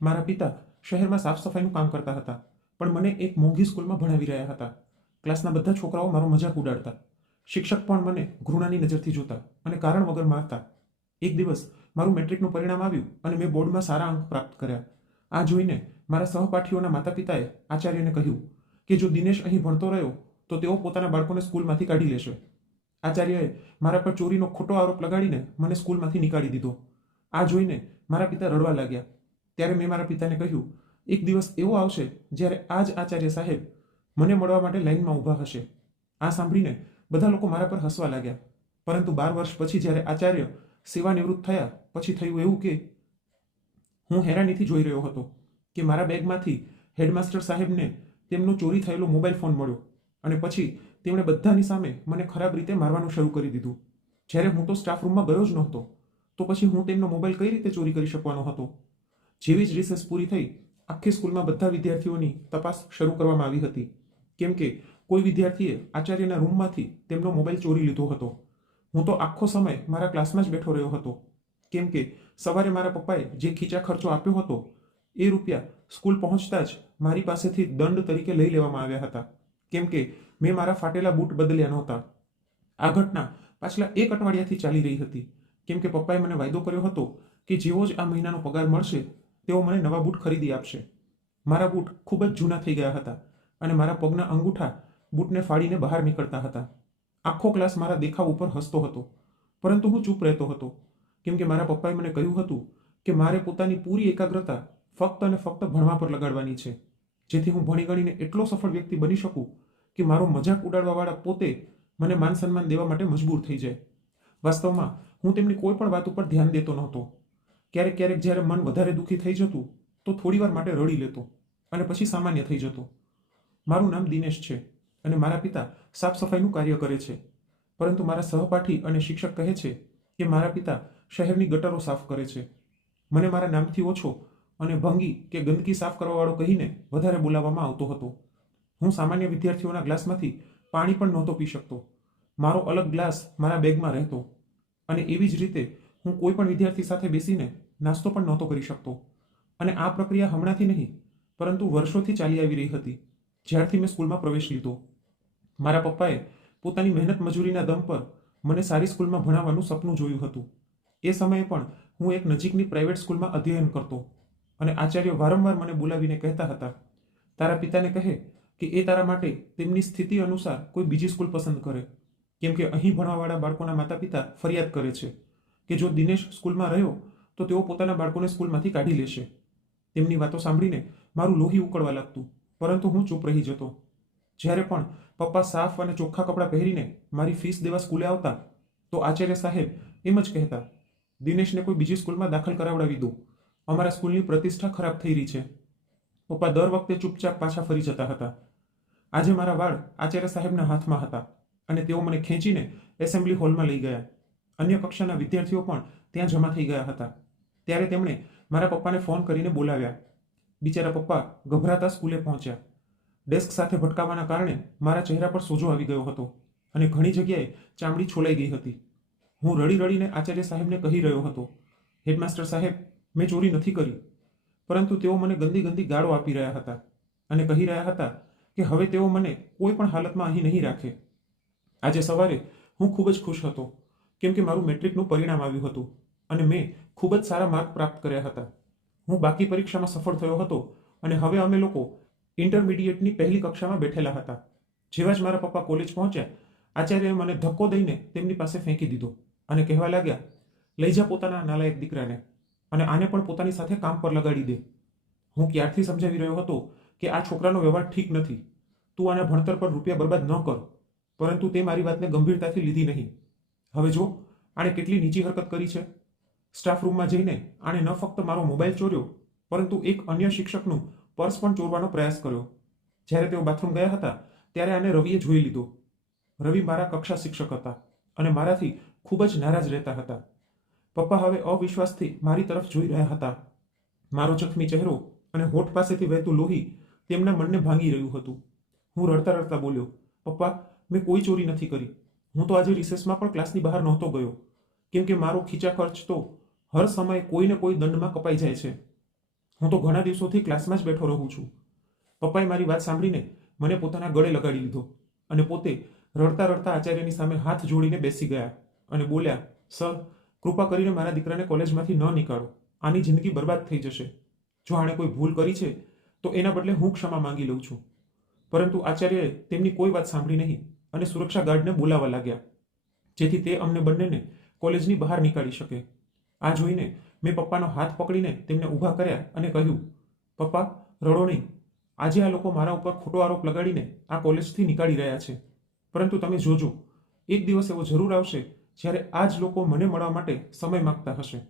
મારા પિતા શહેરમાં સાફ સફાઈનું કામ કરતા હતા, પણ મને એક મોંઘી સ્કૂલમાં ભણાવી રહ્યા હતા. ક્લાસના બધા છોકરાઓ મારો મજાક ઉડાડતા. શિક્ષક પણ મને ઘૃણાની નજરથી જોતા અને કારણ વગર મારતા. એક દિવસ મારું મેટ્રિકનું પરિણામ આવ્યું અને મેં બોર્ડમાં સારા અંક પ્રાપ્ત કર્યા. આ જોઈને મારા સહપાઠીઓના માતા પિતાએ આચાર્યને કહ્યું કે જો દિનેશ અહીં ભણતો રહ્યો તો તેઓ પોતાના બાળકોને સ્કૂલમાંથી કાઢી લેશે. આચાર્યએ મારા પર ચોરીનો ખોટો આરોપ લગાડીને મને સ્કૂલમાંથી નીકાળી દીધો. આ જોઈને મારા પિતા રડવા લાગ્યા. ત્યારે મેં મારા પિતાને કહ્યું, એક દિવસ એવો આવશે જ્યારે આ જ આચાર્ય સાહેબ મને મળવા માટે લાઈનમાં ઊભા હશે. આ સાંભળીને બધા લોકો મારા પર હસવા લાગ્યા. પરંતુ 12 વર્ષ પછી જ્યારે આચાર્ય સેવાનિવૃત્ત થયા પછી થયું એવું કે હું હેરાનીથી જોઈ રહ્યો હતો કે મારા બેગમાંથી હેડમાસ્ટર સાહેબને તેમનો ચોરી થયેલો મોબાઈલ ફોન મળ્યો અને પછી તેમણે બધાની સામે મને ખરાબ રીતે મારવાનું શરૂ કરી દીધું. જ્યારે હું તો સ્ટાફ રૂમમાં ગયો જ નહોતો, તો પછી હું તેમનો મોબાઈલ કઈ રીતે ચોરી કરી શકવાનો હતો? જેવી જ રિસેસ પૂરી થઈ, આખી સ્કૂલમાં બધા વિદ્યાર્થીઓની તપાસ શરૂ કરવામાં આવી હતી, કેમ કે કોઈ વિદ્યાર્થીએ આચાર્યના રૂમમાંથી તેમનો મોબાઈલ ચોરી લીધો હતો. હું તો આખો સમય મારા ક્લાસમાં જ બેઠો રહ્યો હતો, કેમ કે સવારે મારા પપ્પાએ જે ખીચા ખર્ચો આપ્યો હતો એ રૂપિયા સ્કૂલ પહોંચતા જ મારી પાસેથી દંડ તરીકે લઈ લેવામાં આવ્યા હતા, કેમ કે મેં મારા ફાટેલા બૂટ બદલ્યા નહોતા. આ ઘટના પાછલા 1 અઠવાડિયાથી ચાલી રહી હતી, કેમ કે પપ્પાએ મને વાયદો કર્યો હતો કે જેવો જ આ મહિનાનો પગાર મળશે તેઓ મને નવા બૂટ ખરીદી આપશે. મારા બૂટ ખૂબ જ જૂના થઈ ગયા હતા અને મારા પગના અંગૂઠા બૂટને ફાડીને બહાર નીકળતા હતા. આખો ક્લાસ મારા દેખાવ ઉપર હસતો હતો, પરંતુ હું ચૂપ રહેતો હતો, કેમ કે મારા પપ્પાએ મને કહ્યું હતું કે મારે પોતાની પૂરી એકાગ્રતા ફક્ત અને ફક્ત ભણવા પર લગાડવાની છે, જેથી હું ભણી ગણીને એટલો સફળ વ્યક્તિ બની શકું કે મારો મજાક ઉડાડવાવાળા પોતે મને માન સન્માન દેવા માટે મજબૂર થઈ જાય. વાસ્તવમાં હું તેમની કોઈ પણ વાત ઉપર ધ્યાન દેતો નહોતો. ક્યારેક ક્યારેક જ્યારે મન વધારે દુઃખી થઈ જતું તો થોડીવાર માટે રડી લેતો અને પછી સામાન્ય થઈ જતો. મારું નામ દિનેશ છે અને મારા પિતા સાફ સફાઈનું કાર્ય કરે છે, પરંતુ મારા સહપાઠી અને શિક્ષક કહે છે કે મારા પિતા શહેરની ગટરો સાફ કરે છે. મને મારા નામથી ઓછો અને ભંગી કે ગંદકી સાફ કરવાવાળો કહીને વધારે બોલાવવામાં આવતો હતો. હું સામાન્ય વિદ્યાર્થીઓના ગ્લાસમાંથી પાણી પણ નહોતો પી શકતો. મારો અલગ ગ્લાસ મારા બેગમાં રહેતો અને એવી જ રીતે હું કોઈ પણ વિદ્યાર્થી સાથે બેસીને નાસ્તો પણ નહોતો કરી શકતો. અને આ પ્રક્રિયા હમણાંથી નહીં, પરંતુ વર્ષોથી ચાલી આવી રહી હતી, જ્યારથી મેં સ્કૂલમાં પ્રવેશ લીધો. મારા પપ્પાએ પોતાની મહેનત મજૂરીના દમ પર મને સારી સ્કૂલમાં ભણાવવાનું સપનું જોયું હતું. એ સમયે પણ હું એક નજીકની પ્રાઇવેટ સ્કૂલમાં અધ્યયન કરતો અને આચાર્ય વારંવાર મને બોલાવીને કહેતા હતા, તારા પિતાને કહે કે એ તારા માટે તેમની સ્થિતિ અનુસાર કોઈ બીજી સ્કૂલ પસંદ કરે, કેમ કે અહીં ભણવાવાળા બાળકોના માતા પિતા ફરિયાદ કરે છે કે જો દિનેશ સ્કૂલમાં રહ્યો તો તેઓ પોતાના બાળકોને સ્કૂલમાંથી કાઢી લેશે. તેમની વાતો સાંભળીને મારું લોહી ઉકળવા લાગતું, પરંતુ હું ચૂપ રહી જતો. જ્યારે પણ પપ્પા સાફ અને ચોખ્ખા કપડાં પહેરીને મારી ફીસ દેવા સ્કૂલે આવતા તો આચાર્ય સાહેબ એમ જ કહેતા, દિનેશને કોઈ બીજી સ્કૂલમાં દાખલ કરાવડાવી દો, અમારા સ્કૂલની પ્રતિષ્ઠા ખરાબ થઈ રહી છે. પપ્પા દર વખતે ચૂપચાપ પાછા ફરી જતા હતા. આજે મારા વાળ આચાર્ય સાહેબના હાથમાં હતા અને તેઓ મને ખેંચીને એસેમ્બલી હોલમાં લઈ ગયા. અન્ય કક્ષાના વિદ્યાર્થીઓ પણ ત્યાં જમા થઈ ગયા હતા. ત્યારે તેમણે મારા પપ્પાને ફોન કરીને બોલાવ્યા. બિચારા પપ્પા ગભરાતા સ્કૂલે પહોંચ્યા. ડેસ્ક સાથે ભટકાવાના કારણે મારા ચહેરા પર સોજો આવી ગયો હતો અને ઘણી જગ્યાએ ચામડી છોલાઈ ગઈ હતી. હું રડી રડીને આચાર્ય સાહેબને કહી રહ્યો હતો, હેડમાસ્ટર સાહેબ, મેં ચોરી નથી કરી. પરંતુ તેઓ મને ગંદી ગંદી ગાળો આપી રહ્યા હતા અને કહી રહ્યા હતા કે હવે તેઓ મને કોઈ પણ હાલતમાં અહીં નહીં રાખે. આજે સવારે હું ખૂબ જ ખુશ હતો, કેમ કે મારું મેટ્રિકનું પરિણામ આવ્યું હતું અને મેં ખૂબ જ સારા માર્ક પ્રાપ્ત કર્યા હતા. હું બાકી પરીક્ષામાં સફળ થયો હતો અને હવે અમે લોકો ઇન્ટરમીડિયેટની પહેલી કક્ષામાં બેઠેલા હતા. જેવા જ મારા પપ્પા કોલેજ પહોંચ્યા, આચાર્યએ મને ધક્કો દઈને તેમની પાસે ફેંકી દીધો અને કહેવા લાગ્યા, લઈ જા પોતાના નાલાયક દીકરાને અને આને પણ પોતાની સાથે કામ પર લગાડી દે. હું ક્યારથી સમજાવી રહ્યો હતો કે આ છોકરાનો વ્યવહાર ઠીક નથી, તું આના ભણતર પર રૂપિયા બરબાદ ન કર, પરંતુ તે મારી વાતને ગંભીરતાથી લીધી નહીં. હવે જો આણે કેટલી નીચી હરકત કરી છે. સ્ટાફ રૂમમાં જઈને આણે ન ફક્ત મારો મોબાઈલ ચોર્યો, પરંતુ એક અન્ય શિક્ષકનું પર્સ પણ ચોરવાનો પ્રયાસ કર્યો. જ્યારે તેઓ બાથરૂમ ગયા હતા ત્યારે આને રવિએ જોઈ લીધો. રવિ મારા કક્ષા શિક્ષક હતા અને મારાથી ખૂબ જ નારાજ રહેતા હતા. પપ્પા હવે અવિશ્વાસથી મારી તરફ જોઈ રહ્યા હતા. મારો જખમી ચહેરો અને હોઠ પાસેથી વહેતું લોહી તેમના મનને ભાંગી રહ્યું હતું. હું રડતા રડતા બોલ્યો, પપ્પા, મેં કોઈ ચોરી નથી કરી. હું તો આજે રિસેસમાં પણ ક્લાસની બહાર નહોતો ગયો, કેમ કે મારો ખીચા ખર્ચ તો હર સમયે કોઈને કોઈ દંડમાં કપાઈ જાય છે. હું તો ઘણા દિવસોથી ક્લાસમાં જ બેઠો રહું છું. પપ્પાએ મારી વાત સાંભળીને મને પોતાના ગળે લગાડી લીધો અને પોતે રડતા રડતા આચાર્યની સામે હાથ જોડીને બેસી ગયા અને બોલ્યા, સર, કૃપા કરીને મારા દીકરાને કોલેજમાંથી ન નીકાળો. આની જિંદગી બરબાદ થઈ જશે. જો આણે કોઈ ભૂલ કરી છે તો એના બદલે હું ક્ષમા માંગી લઉં છું. પરંતુ આચાર્યએ તેમની કોઈ વાત સાંભળી નહીં અને સુરક્ષા ગાર્ડને બોલાવવા લાગ્યા, જેથી તે અમને બંનેને કોલેજની બહાર નીકાળી શકે. આ જોઈને મેં પપ્પાનો હાથ પકડીને તેમને ઊભા કર્યા અને કહ્યું, પપ્પા, રડો નહીં. આજે આ લોકો મારા ઉપર ખોટો આરોપ લગાડીને આ કોલેજથી નીકાળી રહ્યા છે. પરંતુ તમે જોજો, એક દિવસ એવો જરૂર આવશે જ્યારે આ જ લોકો મને મળવા માટે સમય માંગતા હશે.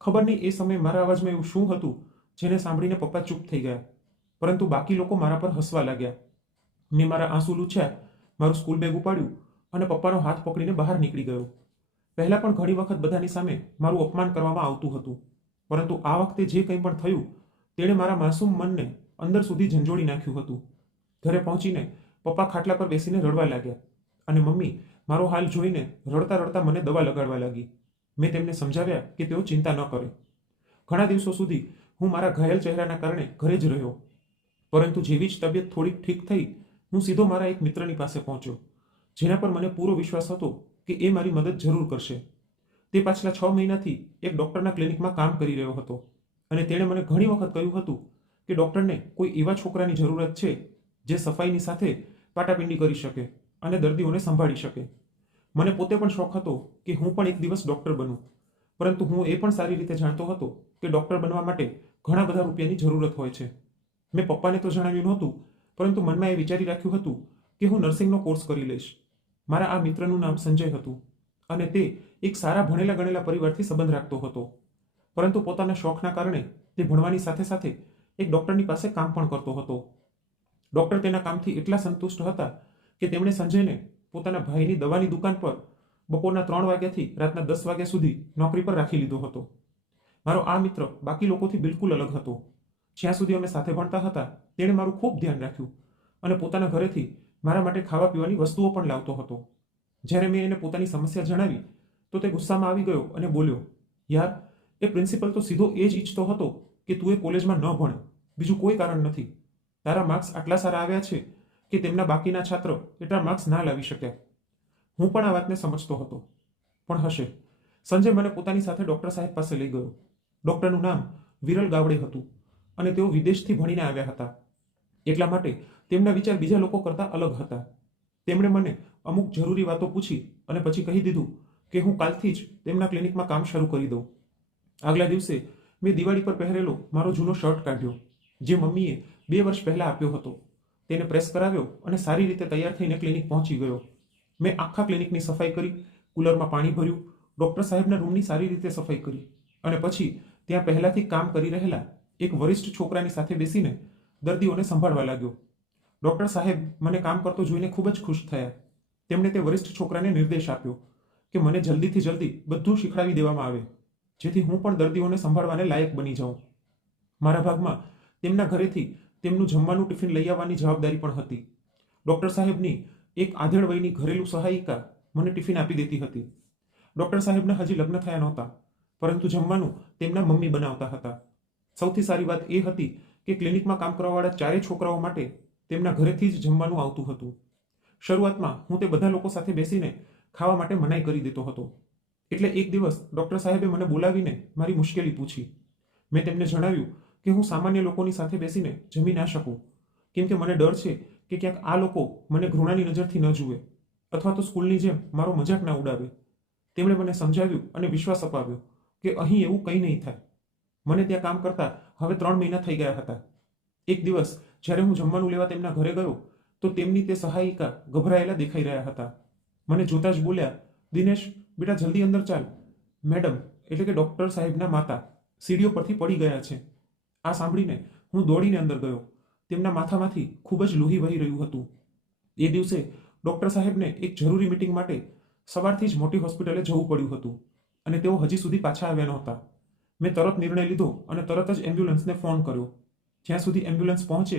ખબર નહીં એ સમયે મારા અવાજમાં એવું શું હતું જેને સાંભળીને પપ્પા ચૂપ થઈ ગયા, પરંતુ બાકી લોકો મારા પર હસવા લાગ્યા. મેં મારા આંસુ લૂછ્યા, મારું સ્કૂલ બેગ ઉપાડ્યું અને પપ્પાનો હાથ પકડીને બહાર નીકળી ગયો. પહેલાં પણ ઘણી વખત બધાની સામે મારું અપમાન કરવામાં આવતું હતું, પરંતુ આ વખતે જે કંઈ પણ થયું તેણે મારા માસૂમ મનને અંદર સુધી ઝંઝોળી નાખ્યું હતું. ઘરે પહોંચીને પપ્પા ખાટલા પર બેસીને રડવા લાગ્યા અને મમ્મી મારો હાલ જોઈને રડતા રડતા મને દવા લગાડવા લાગી. મેં તેમને સમજાવ્યા કે તેઓ ચિંતા ન કરે. ઘણા દિવસો સુધી હું મારા ઘાયલ ચહેરાના કારણે ઘરે જ રહ્યો, પરંતુ જેવી જ તબિયત થોડીક ઠીક થઈ, હું સીધો મારા એક મિત્રની પાસે પહોંચ્યો, જેના પર મને પૂરો વિશ્વાસ હતો કે એ મારી મદદ જરૂર કરશે. તે પાછલા 6 મહિનાથી એક ડૉક્ટરના ક્લિનિકમાં કામ કરી રહ્યો હતો અને તેણે મને ઘણી વખત કહ્યું હતું કે ડૉક્ટરને કોઈ એવા છોકરાની જરૂરત છે જે સફાઈની સાથે પાટાપિંડી કરી શકે અને દર્દીઓને સંભાળી શકે. મને પોતે પણ શોખ હતો કે હું પણ એક દિવસ ડૉક્ટર બનું, પરંતુ હું એ પણ સારી રીતે જાણતો હતો કે ડૉક્ટર બનવા માટે ઘણા બધા રૂપિયાની જરૂરત હોય છે. મેં પપ્પાને તો જણાવ્યું નહોતું, પરંતુ મનમાં એ વિચારી રાખ્યું હતું કે હું નર્સિંગનો કોર્સ કરી લઈશ. મારા આ મિત્રનું નામ સંજય હતું અને તે એક સારા ભણેલા ગણેલા પરિવારથી સંબંધ રાખતો હતો, પરંતુ પોતાના શોખના કારણે તે ભણવાની સાથે સાથે એક ડૉક્ટરની પાસે કામ પણ કરતો હતો. ડૉક્ટર તેના કામથી એટલા સંતુષ્ટ હતા કે તેમણે સંજયને પોતાના ભાઈની દવાની દુકાન પર બપોરના 3 વાગ્યાથી રાતના 10 વાગ્યા સુધી નોકરી પર રાખી લીધો હતો. મારો આ મિત્ર બાકી લોકોથી બિલકુલ અલગ હતો. જ્યાં સુધી અમે સાથે ભણતા હતા તેણે મારું ખૂબ ધ્યાન રાખ્યું અને પોતાના ઘરેથી મારા માટે ખાવા પીવાની વસ્તુઓ પણ લાવતો હતો. જ્યારે મેં એને પોતાની સમસ્યા જણાવી તો તે ગુસ્સામાં આવી ગયો અને બોલ્યો, યાર, એ પ્રિન્સિપલ તો સીધો એ જ ઈચ્છતો હતો કે તું એ કોલેજમાં ન ભણે, બીજું કોઈ કારણ નથી. તારા માર્ક્સ આટલા સારા આવ્યા છે કે તેમના બાકીના છાત્રો એટલા માર્ક્સ ના લાવી શક્યા. હું પણ આ વાતને સમજતો હતો, પણ હશે. સંજય મને પોતાની સાથે ડૉક્ટર સાહેબ પાસે લઈ ગયો. ડૉક્ટરનું નામ વિરલ ગાવડે હતું અને તેઓ વિદેશથી ભણીને આવ્યા હતા, એટલા માટે તેમના વિચાર બીજા લોકો કરતાં અલગ હતા. તેમણે મને અમુક જરૂરી વાતો પૂછી અને પછી કહી દીધું કે હું કાલથી જ તેમના ક્લિનિકમાં કામ શરૂ કરી દઉં. આગલા દિવસે મેં દિવાળી પર પહેરેલો મારો જૂનો શર્ટ કાઢ્યો, જે મમ્મીએ 2 વર્ષ પહેલાં આપ્યો હતો. તેને પ્રેસ કરાવ્યો અને સારી રીતે તૈયાર થઈને ક્લિનિક પહોંચી ગયો. મેં આખા ક્લિનિકની સફાઈ કરી, કુલરમાં પાણી ભર્યું, ડૉક્ટર સાહેબના રૂમની સારી રીતે સફાઈ કરી અને પછી ત્યાં પહેલાંથી કામ કરી રહેલા એક વરિષ્ઠ છોકરાની સાથે બેસીને દર્દીઓને સંભાળવા લાગ્યો. ડૉક્ટર સાહેબ મને કામ કરતો જોઈને ખૂબ જ ખુશ થયા. તેમણે તે વરિષ્ઠ છોકરાને નિર્દેશ આપ્યો કે મને જલ્દીથી જલ્દી બધું શીખડાવી દેવામાં આવે, જેથી હું પણ દર્દીઓને સંભાળવાને લાયક બની જાઉં. મારા ભાગમાં તેમના ઘરેથી તેમનું જમવાનું ટિફિન લઈ આવવાની જવાબદારી પણ હતી. ડૉક્ટર સાહેબની એક આધેડ વયની ઘરેલું સહાયિકા મને ટિફિન આપી દેતી હતી. ડૉક્ટર સાહેબના હજી લગ્ન થયા નહોતા, પરંતુ જમવાનું તેમના મમ્મી બનાવતા હતા. સૌથી સારી વાત એ હતી કે ક્લિનિકમાં કામ કરવાવાળા 4 છોકરાઓ માટે તેમના ઘરેથી જ જમવાનું આવતું હતું. શરૂઆતમાં હું તે બધા લોકો સાથે બેસીને ખાવા માટે મનાઈ કરી દેતો હતો. એટલે એક દિવસ ડૉક્ટર સાહેબે મને બોલાવીને મારી મુશ્કેલી પૂછી. મેં તેમને જણાવ્યું કે હું સામાન્ય લોકોની સાથે બેસીને જમી ના શકું, કેમ કે મને ડર છે કે ક્યાંક આ લોકો મને ઘૃણાની નજરથી ન જુએ અથવા તો સ્કૂલની જેમ મારો મજાક ના ઉડાવે. તેમણે મને સમજાવ્યું અને વિશ્વાસ અપાવ્યો કે અહીં એવું કંઈ નહીં થાય. મને ત્યાં કામ કરતા હવે 3 મહિના થઈ ગયા હતા. એક દિવસ જ્યારે હું જમવાનું લેવા તેમના ઘરે ગયો તો તેમની તે સહાયિકા ગભરાયેલા દેખાઈ રહ્યા હતા. મને જોતા જ બોલ્યા, દિનેશ, બેટા જલ્દી અંદર ચાલ. મેડમ એટલે કે ડૉક્ટર સાહેબના માતા સીડીઓ પરથી પડી ગયા છે. આ સાંભળીને હું દોડીને અંદર ગયો. તેમના માથામાંથી ખૂબ જ લોહી વહી રહ્યું હતું. એ દિવસે ડૉક્ટર સાહેબને એક જરૂરી મીટિંગ માટે સવારથી જ મોટી હોસ્પિટલે જવું પડ્યું હતું અને તેઓ હજી સુધી પાછા આવ્યા નહોતા. મેં તરત નિર્ણય લીધો અને તરત જ એમ્બ્યુલન્સને ફોન કર્યો. જ્યાં સુધી એમ્બ્યુલન્સ પહોંચે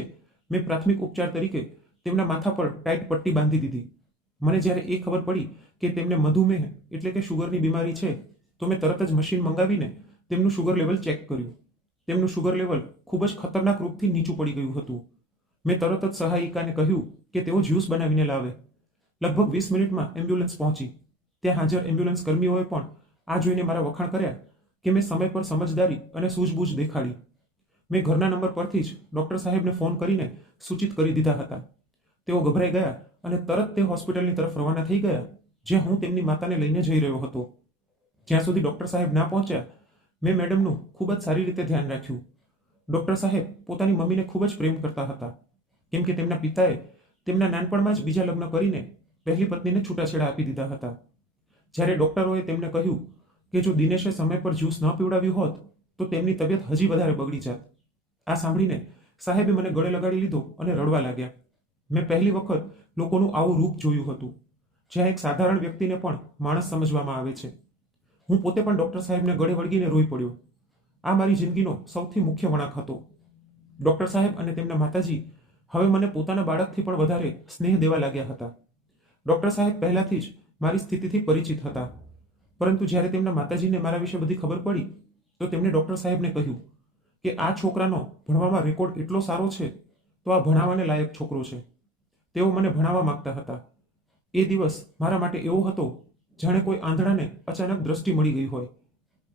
મેં પ્રાથમિક ઉપચાર તરીકે તેમના માથા પર ટાઈટ પટ્ટી બાંધી દીધી. મને જ્યારે એ ખબર પડી કે તેમને મધુમેહ એટલે કે શુગરની બીમારી છે તો મેં તરત જ મશીન મંગાવીને તેમનું શુગર લેવલ ચેક કર્યું. તેમનું શુગર લેવલ ખૂબ જ ખતરનાક રૂપથી નીચું પડી ગયું હતું. મેં તરત જ સહાયિકાને કહ્યું કે તેઓ જ્યુસ બનાવીને લાવે. લગભગ 20 મિનિટમાં એમ્બ્યુલન્સ પહોંચી. ત્યાં હાજર એમ્બ્યુલન્સ કર્મીઓએ પણ આ જોઈને મારા વખાણ કર્યા કે મેં સમય પર સમજદારી અને સૂઝબૂઝ દેખાડી. મેં ઘરના નંબર પરથી જ ડૉક્ટર સાહેબને ફોન કરીને સૂચિત કરી દીધા હતા. તેઓ ગભરાઈ ગયા અને તરત તે હોસ્પિટલની તરફ રવાના થઈ ગયા જ્યાં હું તેમની માતાને લઈને જઈ રહ્યો હતો. જ્યાં સુધી ડૉક્ટર સાહેબ ના પહોંચ્યા મેં મેડમનું ખૂબ જ સારી રીતે ધ્યાન રાખ્યું. ડૉક્ટર સાહેબ પોતાની મમ્મીને ખૂબ જ પ્રેમ કરતા હતા કેમ કે તેમના પિતાએ તેમના નાનપણમાં જ બીજા લગ્ન કરીને પહેલી પત્નીને છૂટાછેડા આપી દીધા હતા. જ્યારે ડૉક્ટરોએ તેમને કહ્યું કે જો દિનેશે સમય પર જ્યુસ ન પીવડાવ્યું હોત તો તેમની તબિયત હજી વધારે બગડી જાત. આ સાંભળીને સાહેબે મને ગળે લગાડી લીધો અને રડવા લાગ્યા. મેં પહેલી વખત લોકોનું આવું રૂપ જોયું હતું જ્યાં એક સાધારણ વ્યક્તિને પણ માણસ સમજવામાં આવે છે. હું પોતે પણ ડૉક્ટર સાહેબને ગળે વળગીને રોઈ પડ્યો. આ મારી જિંદગીનો સૌથી મુખ્ય વળાંક હતો. ડૉક્ટર સાહેબ અને તેમના માતાજી હવે મને પોતાના બાળકથી પણ વધારે સ્નેહ દેવા લાગ્યા હતા. ડૉક્ટર સાહેબ પહેલાથી જ મારી સ્થિતિથી પરિચિત હતા, પરંતુ જ્યારે તેમના માતાજીને મારા વિશે બધી ખબર પડી તો તેમણે ડૉક્ટર સાહેબને કહ્યું કે આ છોકરાનો ભણવામાં રેકોર્ડ એટલો સારો છે તો આ ભણાવવાને લાયક છોકરો છે. તેઓ મને ભણાવવા માંગતા હતા. એ દિવસ મારા માટે એવો હતો જાણે કોઈ આંધળાને અચાનક દ્રષ્ટિ મળી ગઈ હોય.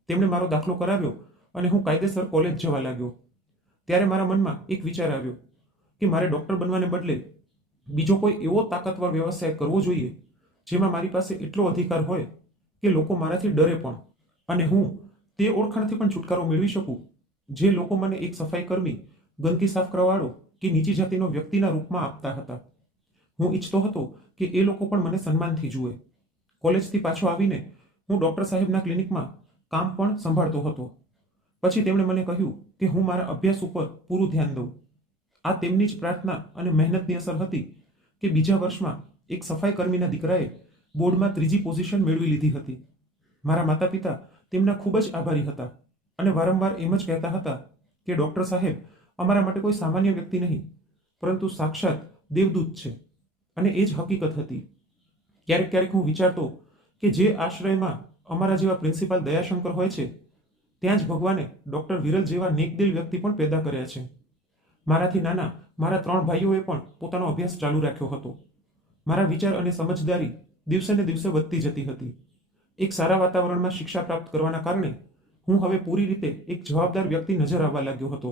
તેમણે મારો દાખલો કરાવ્યો અને હું કાયદેસર કોલેજ જવા લાગ્યો. ત્યારે મારા મનમાં એક વિચાર આવ્યો કે મારે ડૉક્ટર બનવાને બદલે બીજો કોઈ એવો તાકાતવર વ્યવસાય કરવો જોઈએ જેમાં મારી પાસે એટલો અધિકાર હોય કે લોકો મારાથી ડરે પણ અને હું તે ઓળખાણથી પણ છુટકારો મેળવી શકું જે લોકો મને એક સફાઈ કર્મી, ગંદકી સાફ કરવાવાળો કે નીચી જાતિનો વ્યક્તિના રૂપમાં આપતા હતા. હું ઈચ્છતો હતો કે એ લોકો પણ મને સન્માનથી જુએ. કોલેજથી પાછો આવીને હું ડૉક્ટર સાહેબના ક્લિનિકમાં કામ પણ સંભાળતો હતો. પછી તેમણે મને કહ્યું કે હું મારા અભ્યાસ ઉપર પૂરું ધ્યાન દઉં. આ તેમની જ પ્રાર્થના અને મહેનતની અસર હતી કે બીજા વર્ષમાં એક સફાઈ કર્મીના દીકરાએ બોર્ડમાં 3જી પોઝિશન મેળવી લીધી હતી. મારા માતા પિતા તેમના ખૂબ જ આભારી હતા અને વારંવાર એમ જ કહેતા હતા કે ડૉક્ટર સાહેબ અમારા માટે કોઈ સામાન્ય વ્યક્તિ નહીં પરંતુ સાક્ષાત દેવદૂત છે. અને એ જ હકીકત હતી. ક્યારેક ક્યારેક હું વિચારતો કે જે આશ્રયમાં અમારા જેવા પ્રિન્સિપાલ દયાશંકર હોય છે ત્યાં જ ભગવાને ડૉક્ટર વિરલ જેવા નેકદિલ વ્યક્તિ પણ પેદા કર્યા છે. મારાથી નાના મારા 3 ભાઈઓએ પણ પોતાનો અભ્યાસ ચાલુ રાખ્યો હતો. મારા વિચાર અને સમજદારી દિવસે ને દિવસે વધતી જતી હતી. એક સારા વાતાવરણમાં શિક્ષા પ્રાપ્ત કરવાના કારણે હું હવે પૂરી રીતે એક જવાબદાર વ્યક્તિ નજર આવવા લાગ્યો હતો.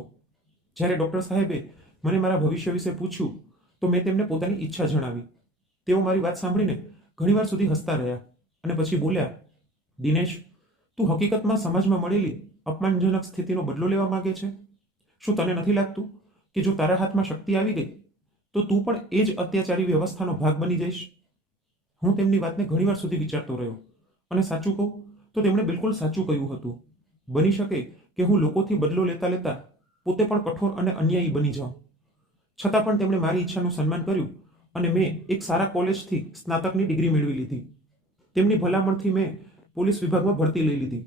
જ્યારે ડૉક્ટર સાહેબે મને મારા ભવિષ્ય વિશે પૂછ્યું તો મેં તેમને પોતાની ઈચ્છા જણાવી. તેઓ મારી વાત સાંભળીને ઘણીવાર સુધી હસતા રહ્યા અને પછી બોલ્યા, દિનેશ, તું હકીકતમાં સમાજમાં મળેલી અપમાનજનક સ્થિતિનો બદલો લેવા માંગે છે? શું તને નથી લાગતું કે જો તારા હાથમાં શક્તિ આવી ગઈ તો તું પણ એ જ અત્યાચારી વ્યવસ્થાનો ભાગ બની જઈશ? હું તેમની વાતને ઘણીવાર સુધી વિચારતો રહ્યો અને સાચું કહું તો તેમણે બિલકુલ સાચું કહ્યું હતું. બની શકે કે હું લોકોથી બદલો લેતા લેતા પોતે પણ કઠોર અને અન્યાયી બની જાઉં. છતાં પણ તેમણે મારી ઈચ્છાનું સન્માન કર્યું અને મેં એક સારા કોલેજથી સ્નાતકની ડિગ્રી મેળવી લીધી. તેમની ભલામણથી મેં પોલીસ વિભાગમાં ભરતી લઈ લીધી.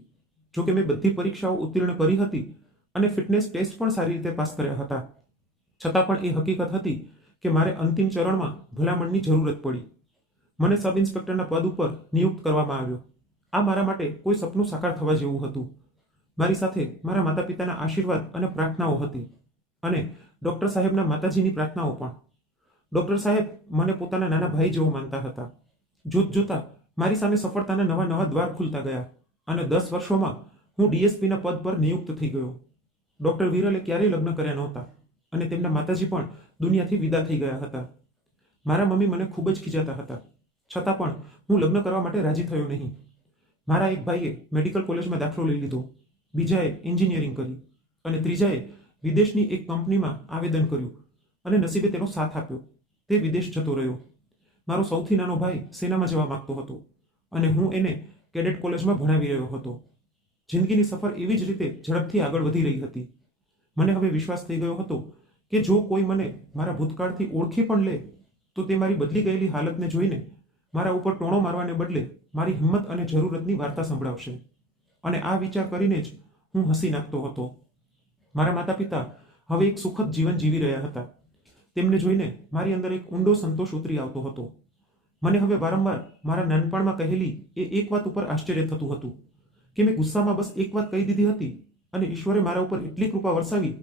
જોકે મેં બધી પરીક્ષાઓ ઉત્તીર્ણ કરી હતી અને ફિટનેસ ટેસ્ટ પણ સારી રીતે પાસ કર્યા હતા. છતાં પણ એ હકીકત હતી કે મારે અંતિમ ચરણમાં ભલામણની જરૂરત પડી. મને સબ ઇન્સ્પેક્ટરના પદ ઉપર નિયુક્ત કરવામાં આવ્યો. આ મારા માટે કોઈ સપનું સાકાર થવા જેવું હતું. મારી સાથે મારા માતા પિતાના આશીર્વાદ અને પ્રાર્થનાઓ હતી અને ડૉક્ટર સાહેબના માતાજીની પ્રાર્થનાઓ પણ. ડૉક્ટર સાહેબ મને પોતાના નાના ભાઈ જેવો માનતા હતા. જોત જોતા મારી સામે સફળતાના નવા નવા દ્વાર ખુલતા ગયા અને 10 વર્ષોમાં હું ડીએસપીના પદ પર નિયુક્ત થઈ ગયો. ડૉક્ટર વિરલે ક્યારેય લગ્ન કર્યા નહોતા અને તેમના માતાજી પણ દુનિયાથી વિદા થઈ ગયા હતા. મારા મમ્મી મને ખૂબ જ ખીજાતા હતા, છતાં પણ હું લગ્ન કરવા માટે રાજી થયો નહીં. મારા એક ભાઈએ મેડિકલ કોલેજમાં દાખલો લઈ લીધો, બીજાએ એન્જિનિયરિંગ કરી અને ત્રીજાએ વિદેશની એક કંપનીમાં આવેદન કર્યું અને નસીબે તેનો સાથ આપ્યો. તે વિદેશ જતો રહ્યો. મારો સૌથી નાનો ભાઈ સેનામાં જવા માંગતો હતો અને હું એને કેડેટ કોલેજમાં ભણાવી રહ્યો હતો. જિંદગીની સફર એવી જ રીતે ઝડપથી આગળ વધી રહી હતી. મને હવે વિશ્વાસ થઈ ગયો હતો કે જો કોઈ મને મારા ભૂતકાળથી ઓળખી પણ લે તો તે મારી બદલી ગયેલી હાલતને જોઈને મારા ઉપર ટોણો મારવાને બદલે મારી હિંમત અને જરૂરતની વાર્તા સંભળાવશે. અને આ વિચાર કરીને જ હું હસી નાખતો હતો. મારા માતા પિતા હવે એક સુખદ જીવન જીવી રહ્યા હતા. તેમને જોઈને મારી અંદર એક ઊંડો સંતોષ ઉતરી આવતો હતો. મને હવે વારંવાર મારા નાનપણમાં કહેલી એ એક વાત ઉપર આશ્ચર્ય થતું હતું કે મેં ગુસ્સામાં બસ એક વાત કહી દીધી હતી અને ઈશ્વરે મારા ઉપર એટલી કૃપા વરસાવી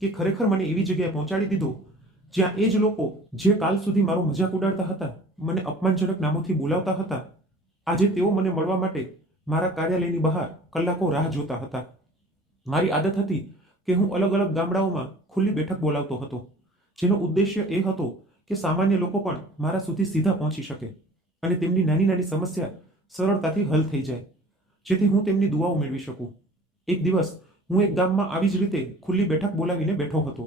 કે ખરેખર મને એવી જગ્યાએ પહોંચાડી દીધો જ્યાં એ જ લોકો જે કાલ સુધી મારો મજાક ઉડાડતા હતા, મને અપમાનજનક નામોથી બોલાવતા હતા, આજે તેઓ મને મળવા માટે મારા કાર્યાલયની બહાર કલાકો રાહ જોતા હતા. મારી આદત હતી કે હું અલગ અલગ ગામડાઓમાં ખુલ્લી બેઠક બોલાવતો હતો, જેનો ઉદ્દેશ્ય એ હતો કે સામાન્ય લોકો પણ મારા સુધી સીધા પહોંચી શકે અને તેમની નાની નાની સમસ્યા સરળતાથી હલ થઈ જાય, જેથી હું તેમની દુઆઓ મેળવી શકું. એક દિવસ હું એક ગામમાં આવી જ રીતે ખુલ્લી બેઠક બોલાવીને બેઠો હતો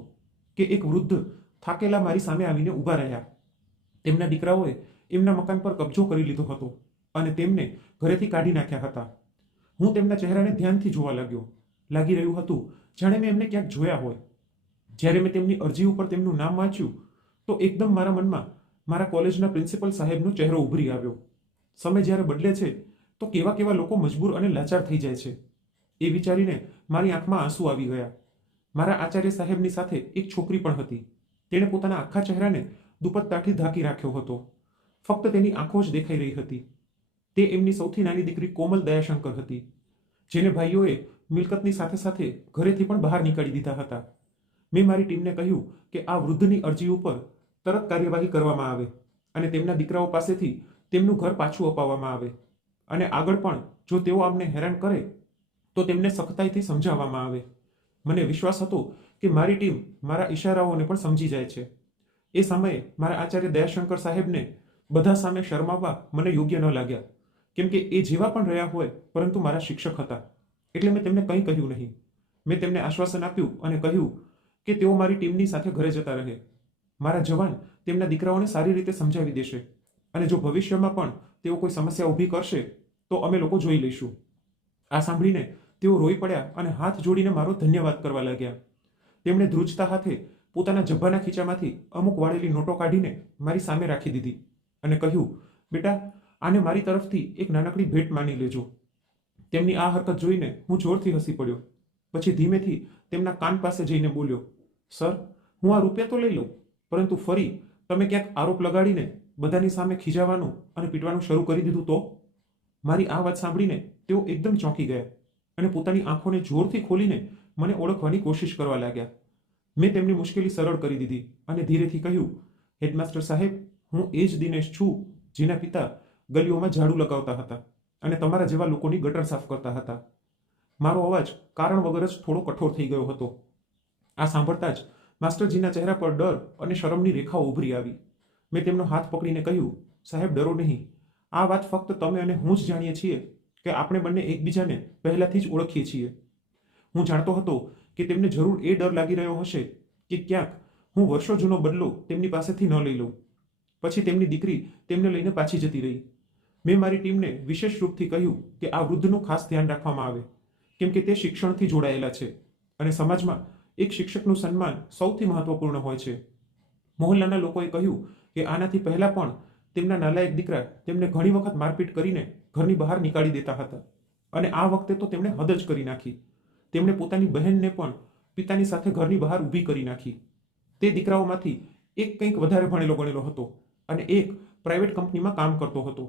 કે એક વૃદ્ધ થાકેલા મારી સામે આવીને ઊભા રહ્યા. તેમના દીકરાઓએ એમના મકાન પર કબજો કરી લીધો હતો અને તેમને ઘરેથી કાઢી નાખ્યા હતા. હું તેમના ચહેરાને ધ્યાનથી જોવા લાગ્યો. લાગી રહ્યું હતું જાણે મેં એમને ક્યાંક જોયા હોય. જ્યારે મેં તેમની અરજી ઉપર તેમનું નામ વાંચ્યું તો એકદમ મારા મનમાં મારા કોલેજના પ્રિન્સિપલ સાહેબનો ચહેરો ઉભરી આવ્યો. સમય જ્યારે બદલે છે તો કેવા કેવા લોકો મજબૂર અને લાચાર થઈ જાય છે, એ વિચારીને મારી આંખમાં આંસુ આવી ગયા. મારા આચાર્ય સાહેબની સાથે એક છોકરી પણ હતી. તેણે પોતાના આખા ચહેરાને દુપટ્ટાથી ઢાંકી રાખ્યો હતો. ફક્ત તેની આંખો જ દેખાઈ રહી હતી. તે એમની સૌથી નાની દીકરી કોમલ દયાશંકર હતી, જેને ભાઈઓએ મિલકતની સાથે સાથે ઘરેથી પણ બહાર નીકાળી દીધા હતા. મેં મારી ટીમને કહ્યું કે આ વૃદ્ધની અરજી ઉપર તરત કાર્યવાહી કરવામાં આવે અને તેમના દીકરાઓ પાસેથી તેમનું ઘર પાછું અપાવવામાં આવે અને આગળ પણ જો તેઓ આમને હેરાન કરે તો તેમને સખ્તાઈથી સમજાવવામાં આવે. મને વિશ્વાસ હતો કે મારી ટીમ મારા ઈશારાઓને પણ સમજી જાય છે. એ સમયે મારા આચાર્ય દયાશંકર સાહેબને બધા સામે શરમાવવા મને યોગ્ય ન લાગ્યા, કેમ કે એ જેવા પણ રહ્યા હોય પરંતુ મારા શિક્ષક હતા, એટલે મેં તેમને કંઈ કહ્યું નહીં. મેં તેમને આશ્વાસન આપ્યું અને કહ્યું કે તેઓ મારી ટીમની સાથે ઘરે જતા રહે. મારા જવાન તેમના દીકરાઓને સારી રીતે સમજાવી દેશે અને જો ભવિષ્યમાં પણ તેઓ કોઈ સમસ્યા ઊભી કરશે તો અમે લોકો જોઈ લઈશું. આ સાંભળીને તેઓ રોઈ પડ્યા અને હાથ જોડીને મારો ધન્યવાદ કરવા લાગ્યા. તેમણે ધ્રુજતા હાથે પોતાના જબ્બાના ખીચામાંથી અમુક વાળેલી નોટો કાઢીને મારી સામે રાખી દીધી અને કહ્યું, બેટા, આને મારી તરફથી એક નાનકડી ભેટ માની લેજો. તેમની આ હરકત જોઈને હું જોરથી હસી પડ્યો. પછી ધીમેથી તેમના કાન પાસે જઈને બોલ્યો, સર, હું આ રૂપિયા તો લઈ લઉં, પરંતુ ફરી તમે ક્યાંક આરોપ લગાડીને બધાની સામે ખીજાવાનું અને પીટવાનું શરૂ કરી દીધું તો? મારી આ વાત સાંભળીને તેઓ એકદમ ચોંકી ગયા અને પોતાની આંખોને જોરથી ખોલીને મને ઓળખવાની કોશિશ કરવા લાગ્યા. મેં તેમની મુશ્કેલી સરળ કરી દીધી અને ધીરેથી કહ્યું, હેડમાસ્ટર સાહેબ, હું એ જ દિનેશ છું જેના પિતા ગલીઓમાં ઝાડુ લગાવતા હતા અને તમારા જેવા લોકોની ગટર સાફ કરતા હતા. મારો અવાજ કારણ વગર જ થોડો કઠોર થઈ ગયો હતો. આ સાંભળતા જ માસ્ટરજીના ચહેરા પર ડર અને શરમની રેખાઓ ઉભરી આવી. મેં તેમનો હાથ પકડીને કહ્યું, સાહેબ, ડરો નહીં. આ વાત ફક્ત તમે અને હું જ જાણીએ છીએ કે આપણે બંને એકબીજાને પહેલાથી જ ઓળખીએ છીએ. હું જાણતો હતો કે તેમને જરૂર એ ડર લાગી રહ્યો હશે કે ક્યાંક હું વર્ષો જૂનો બદલો તેમની પાસેથી ન લઈ લઉં. પછી તેમની દીકરી તેમને લઈને પાછી જતી રહી. મેં મારી ટીમને વિશેષ રૂપથી કહ્યું કે આ વૃદ્ધનું ખાસ ધ્યાન રાખવામાં આવે, કેમ કે તે શિક્ષણથી જોડાયેલા છે અને સમાજમાં એક શિક્ષકનું સન્માન સૌથી મહત્વપૂર્ણ હોય છે. મોહલ્લાના લોકોએ કહ્યું કે આનાથી પહેલા પણ તેમના નાલાયક દીકરા તેમને ઘણી વખત મારપીટ કરીને ઘરની બહાર નીકાળી દેતા હતા અને આ વખતે તો તેમણે હદ જ કરી નાખી. તેમણે પોતાની બહેનને પણ પિતાની સાથે ઘરની બહાર ઊભી કરી નાખી. તે દીકરાઓમાંથી એક કંઈક વધારે ભણેલો ગણેલો હતો અને એક પ્રાઇવેટ કંપનીમાં કામ કરતો હતો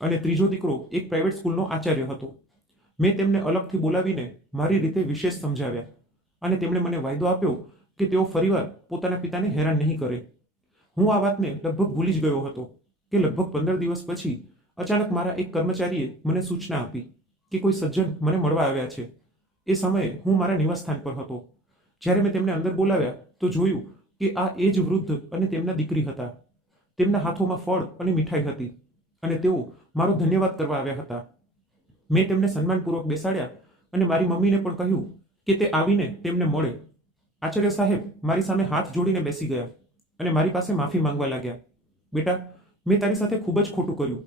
અને ત્રીજો દીકરો એક પ્રાઇવેટ સ્કૂલનો આચાર્ય હતો. મેં તેમને અલગથી બોલાવીને મારી રીતે વિશેષ સમજાવ્યા અને તેમણે મને વાયદો આપ્યો કે તેઓ ફરીવાર પોતાના પિતાને હેરાન નહીં કરે. હું આ વાતને લગભગ ભૂલી જ ગયો હતો કે લગભગ 15 દિવસ પછી અચાનક મારા એક કર્મચારીએ મને સૂચના આપી કે કોઈ સજ્જન મને મળવા આવ્યા છે. એ સમયે હું મારા નિવાસસ્થાન પર હતો. જ્યારે મેં તેમને અંદર બોલાવ્યા તો જોયું કે આ એ જ વૃદ્ધ અને તેમના દીકરી હતા. તેમના હાથોમાં ફળ અને મીઠાઈ હતી અને તેઓ મારો ધન્યવાદ કરવા આવ્યા હતા. મેં તેમને સન્માનપૂર્વક બેસાડ્યા અને મારી મમ્મીને પણ કહ્યું કે તે આવીને તેમને મળે. આચાર્ય સાહેબ મારી સામે હાથ જોડીને બેસી ગયા અને મારી પાસે માફી માંગવા લાગ્યા. બેટા, મેં તારી સાથે ખૂબ જ ખોટું કર્યું.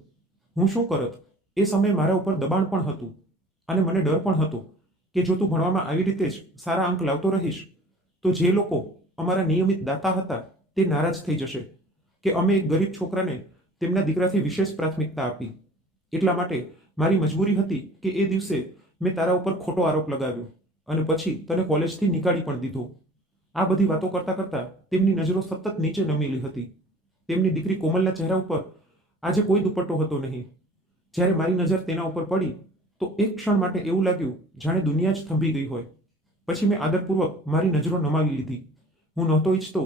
હું શું કરત? એ સમયે મારા ઉપર દબાણ પણ હતું અને મને ડર પણ હતો કે જો તું ભણવામાં આવી રીતે જ સારા અંક લાવતો રહીશ તો જે લોકો અમારા નિયમિત દાતા હતા તે નારાજ થઈ જશે કે અમે એક ગરીબ છોકરાને તેમના દીકરાથી વિશેષ પ્રાથમિકતા આપી. એટલા માટે મારી મજબૂરી હતી કે એ દિવસે મેં તારા ઉપર ખોટો આરોપ લગાવ્યો અને પછી તને કોલેજથી નીકાળી પણ દીધો. આ બધી વાતો કરતા કરતા તેમની નજરો સતત નીચે નમેલી હતી. તેમની દીકરી કોમલના ચહેરા ઉપર આજે કોઈ દુપટ્ટો હતો નહીં. જ્યારે મારી નજર તેના ઉપર પડી તો એક ક્ષણ માટે એવું લાગ્યું જાણે દુનિયા જ થંભી ગઈ હોય. પછી મેં આદરપૂર્વક મારી નજરો નમાવી લીધી. હું નહોતો ઈચ્છતો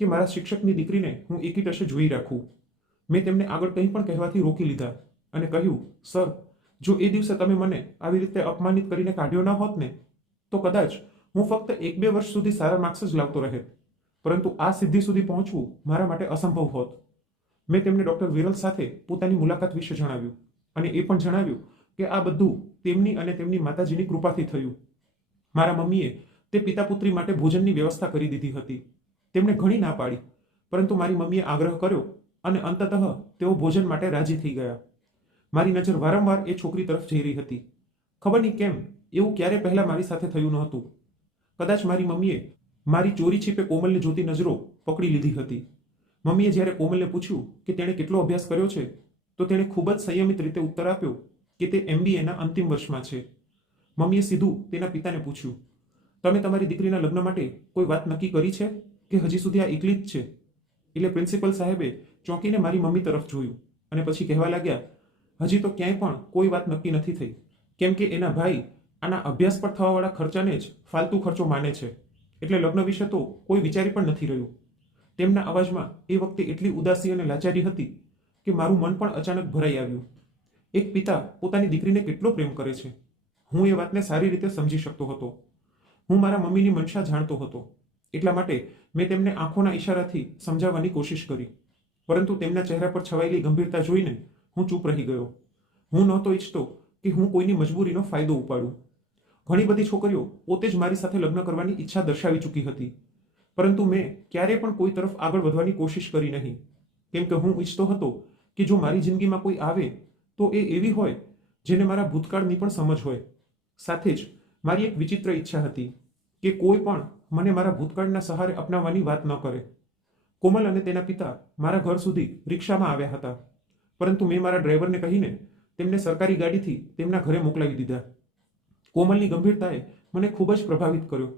કે મારા શિક્ષકની દીકરીને હું એકીટશે જોઈ રાખું. મેં તેમને આગળ કંઈ પણ કહેવાથી રોકી લીધા અને કહ્યું, સર, જો એ દિવસે તમે મને આવી રીતે અપમાનિત કરીને કાઢ્યો ન હોત ને, તો કદાચ હું ફક્ત 1-2 વર્ષ સુધી સારા માર્ક્સ જ લાવતો રહે, પરંતુ આ સિદ્ધિ સુધી પહોંચવું મારા માટે અસંભવ હોત. મેં તેમને ડૉક્ટર વિરલ સાથે પોતાની મુલાકાત વિશે જણાવ્યું અને એ પણ જણાવ્યું કે આ બધું તેમની અને તેમની માતાજીની કૃપાથી થયું. મારા મમ્મીએ તે પિતા પુત્રી માટે ભોજનની વ્યવસ્થા કરી દીધી હતી. તેમણે ઘણી ના પાડી, પરંતુ મારી મમ્મીએ આગ્રહ કર્યો અને અંતતઃ તેઓ ભોજન માટે રાજી થઈ ગયા. મારી નજર વારંવાર એ છોકરી તરફ જઈ રહી હતી. ખબર નહીં કેમ એવું ક્યારે પહેલા મારી સાથે થયું નહોતું. કદાચ મારી મમ્મીએ મારી ચોરી છીપે કોમલને જોતી નજરો પકડી લીધી હતી. મમ્મીએ જ્યારે કોમલને પૂછ્યું કે તેણે કેટલો અભ્યાસ કર્યો છે, તો તેણે ખૂબ જ સંયમિત રીતે ઉત્તર આપ્યો કે તે MBAના અંતિમ વર્ષમાં છે. મમ્મીએ સીધું તેના પિતાને પૂછ્યું, તમે તમારી દીકરીના લગ્ન માટે કોઈ વાત નક્કી કરી છે કે હજી સુધી આ એકલી જ છે? એટલે પ્રિન્સિપલ સાહેબે ચોંકીને મારી મમ્મી તરફ જોયું અને પછી કહેવા લાગ્યા, હજી તો ક્યાંય પણ કોઈ વાત નક્કી નથી થઈ, કેમ કે એના ભાઈ આના અભ્યાસ પર થવાવાળા ખર્ચાને જ ફાલતુ ખર્ચો માને છે, એટલે લગ્ન વિશે તો કોઈ વિચારી પણ નથી રહ્યું. તેમના અવાજમાં એ વખતે એટલી ઉદાસી અને લાચારી હતી કે મારું મન પણ અચાનક ભરાઈ આવ્યું. એક પિતા પોતાની દીકરીને કેટલો પ્રેમ કરે છે, હું એ વાતને સારી રીતે સમજી શકતો હતો. હું મારા મમ્મીની મનસા જાણતો હતો, એટલા માટે મેં તેમને આંખોના ઈશારાથી સમજાવવાની કોશિશ કરી, પરંતુ તેમના ચહેરા પર છવાયેલી ગંભીરતા જોઈને હું ચૂપ રહી ગયો. હું નહોતો ઈચ્છતો કે હું કોઈની મજબૂરીનો ફાયદો ઉપાડું. ઘણી બધી છોકરીઓ પોતે જ મારી સાથે લગ્ન કરવાની ઈચ્છા દર્શાવી ચૂકી હતી, પરંતુ મેં ક્યારેય પણ કોઈ તરફ આગળ વધવાની કોશિશ કરી નહીં, કેમ કે હું ઈચ્છતો હતો કે જો મારી જિંદગીમાં કોઈ આવે તો એ એવી હોય જેને મારા ભૂતકાળની પણ સમજ હોય. સાથે જ મારી એક વિચિત્ર ઈચ્છા હતી કે કોઈ પણ મને મારા ભૂતકાળના સહારે અપનાવવાની વાત ન કરે. કોમલ અને તેના પિતા મારા ઘર સુધી રિક્ષામાં આવ્યા હતા, પરંતુ મેં મારા ડ્રાઈવરને કહીને તેમને સરકારી ગાડીથી તેમના ઘરે મોકલાવી દીધા. કોમલની ગંભીરતાએ મને ખૂબ જ પ્રભાવિત કર્યો.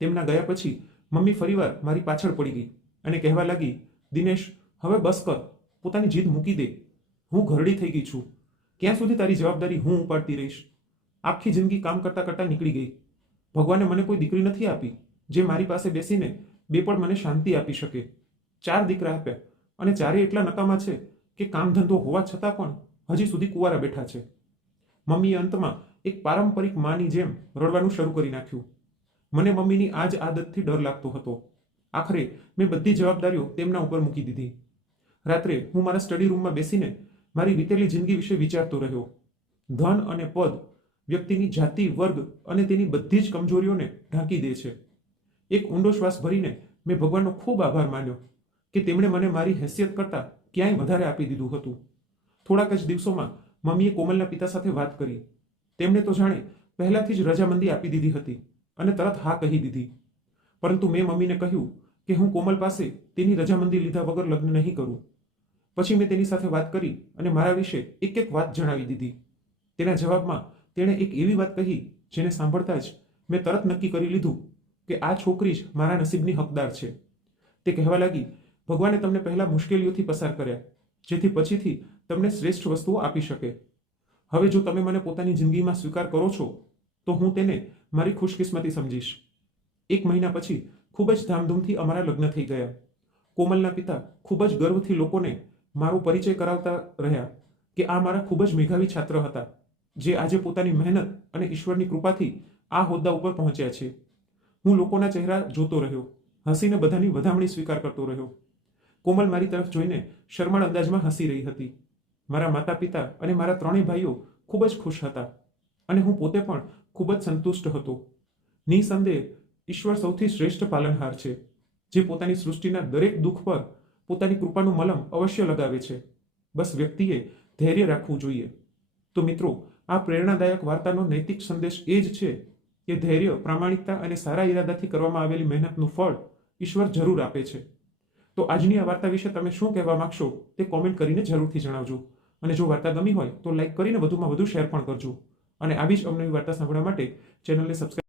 તેમના ગયા પછી મમ્મી ફરીવાર મારી પાછળ પડી ગઈ અને કહેવા લાગી, દિનેશ, હવે બસ કર, પોતાની જીદ મૂકી દે. હું ઘરડી થઈ ગઈ છું, ક્યાં સુધી તારી જવાબદારી હું ઉપાડતી રહીશ? આખી જિંદગી કામ કરતા કરતા નીકળી ગઈ. ભગવાને મને કોઈ દીકરી નથી આપી જે મારી પાસે બેસીને 2 પળ મને શાંતિ આપી શકે. 4 દીકરા આપ્યા અને ચારે એટલા નકામા છે કે કામ ધંધો હોવા છતાં પણ હજી સુધી કુંવારા બેઠા છે. મમ્મીએ અંતમાં એક પારંપરિક માની જેમ રડવાનું શરૂ કરી નાખ્યું. મને મમ્મીની આ જ આદતથી ડર લાગતો હતો. આખરે મેં બધી જવાબદારીઓ તેમના ઉપર મૂકી દીધી. રાત્રે હું મારા સ્ટડી રૂમમાં બેસીને મારી વીતેલી જિંદગી વિશે વિચારતો રહ્યો. ધન અને પદ વ્યક્તિની જાતિ, વર્ગ અને તેની બધી જ કમજોરીઓને ઢાંકી દે છે. એક ઊંડો શ્વાસ ભરીને મેં ભગવાનનો ખૂબ આભાર માન્યો કે તેમણે મને મારી હેસિયત કરતાં ક્યાંય વધારે આપી દીધું હતું. થોડાક જ દિવસોમાં મમ્મીએ કોમલના પિતા સાથે વાત કરી. તેમણે તો જાણે પહેલાથી જ રજામંદી આપી દીધી હતી અને તરત હા કહી દીધી. પરંતુ મેં મમ્મીને કહ્યું કે હું કોમલ પાસે તેની રજામંદી લીધા વગર લગ્ન નહીં કરું. પછી મેં તેની સાથે વાત કરી અને મારા વિશે એક એક વાત જણાવી દીધી. તેના જવાબમાં તેણે એક એવી વાત કહી જેને સાંભળતા જ મેં તરત નક્કી કરી લીધું કે આ છોકરી જ મારા નસીબની હકદાર છે. તે કહેવા લાગી, ભગવાને તમને પહેલા મુશ્કેલીઓથી પસાર કર્યા જેથી પછીથી તમને શ્રેષ્ઠ વસ્તુઓ આપી શકે. હવે જો તમે મને પોતાની જિંદગીમાં સ્વીકાર કરો છો તો હું તેને મારી ખુશકિસ્મતી સમજીશ. 1 મહિના પછી ખૂબ જ ધામધૂમથી અમારા લગ્ન થઈ ગયા. કોમલના પિતા ખૂબ જ ગર્વથી લોકોને મારો પરિચય કરાવતા રહ્યા કે આ મારા ખૂબ જ મેધાવી છાત્ર હતા જે આજે પોતાની મહેનત અને ઈશ્વરની કૃપાથી આ હોદ્દા ઉપર પહોંચ્યા છે. હું લોકોના ચહેરા જોતો રહ્યો, હસીને બધાની વધામણી સ્વીકાર કરતો રહ્યો. કોમલ મારી તરફ જોઈને શરમાળ અંદાજમાં હસી રહી હતી. મારા માતા પિતા અને મારા 3 ભાઈઓ ખૂબ જ ખુશ હતા અને હું પોતે પણ ખૂબ જ સંતુષ્ટ હતો. નિસંદેહ ઈશ્વર સૌથી શ્રેષ્ઠ પાલનહાર છે જે પોતાની સૃષ્ટિના દરેક દુઃખ પર પોતાની કૃપાનું મલમ અવશ્ય લગાવે છે. બસ વ્યક્તિએ ધૈર્ય રાખવું જોઈએ. તો મિત્રો, આ પ્રેરણાદાયક વાર્તાનો નૈતિક સંદેશ એ જ છે કે ધૈર્ય, પ્રામાણિકતા અને સારા ઈરાદાથી કરવામાં આવેલી મહેનતનું ફળ ઈશ્વર જરૂર આપે છે. તો આજની આ વાર્તા વિશે તમે શું કહેવા માંગશો તે કોમેન્ટ કરીને જરૂરથી જણાવજો. અને જો વાર્તા ગમી હોય તો લાઈક કરીને વધુમાં વધુ શેર પણ કરજો. અને આવી જ અવનવી વાર્તા સાંભળવા માટે ચેનલને સબસ્ક્રાઇબ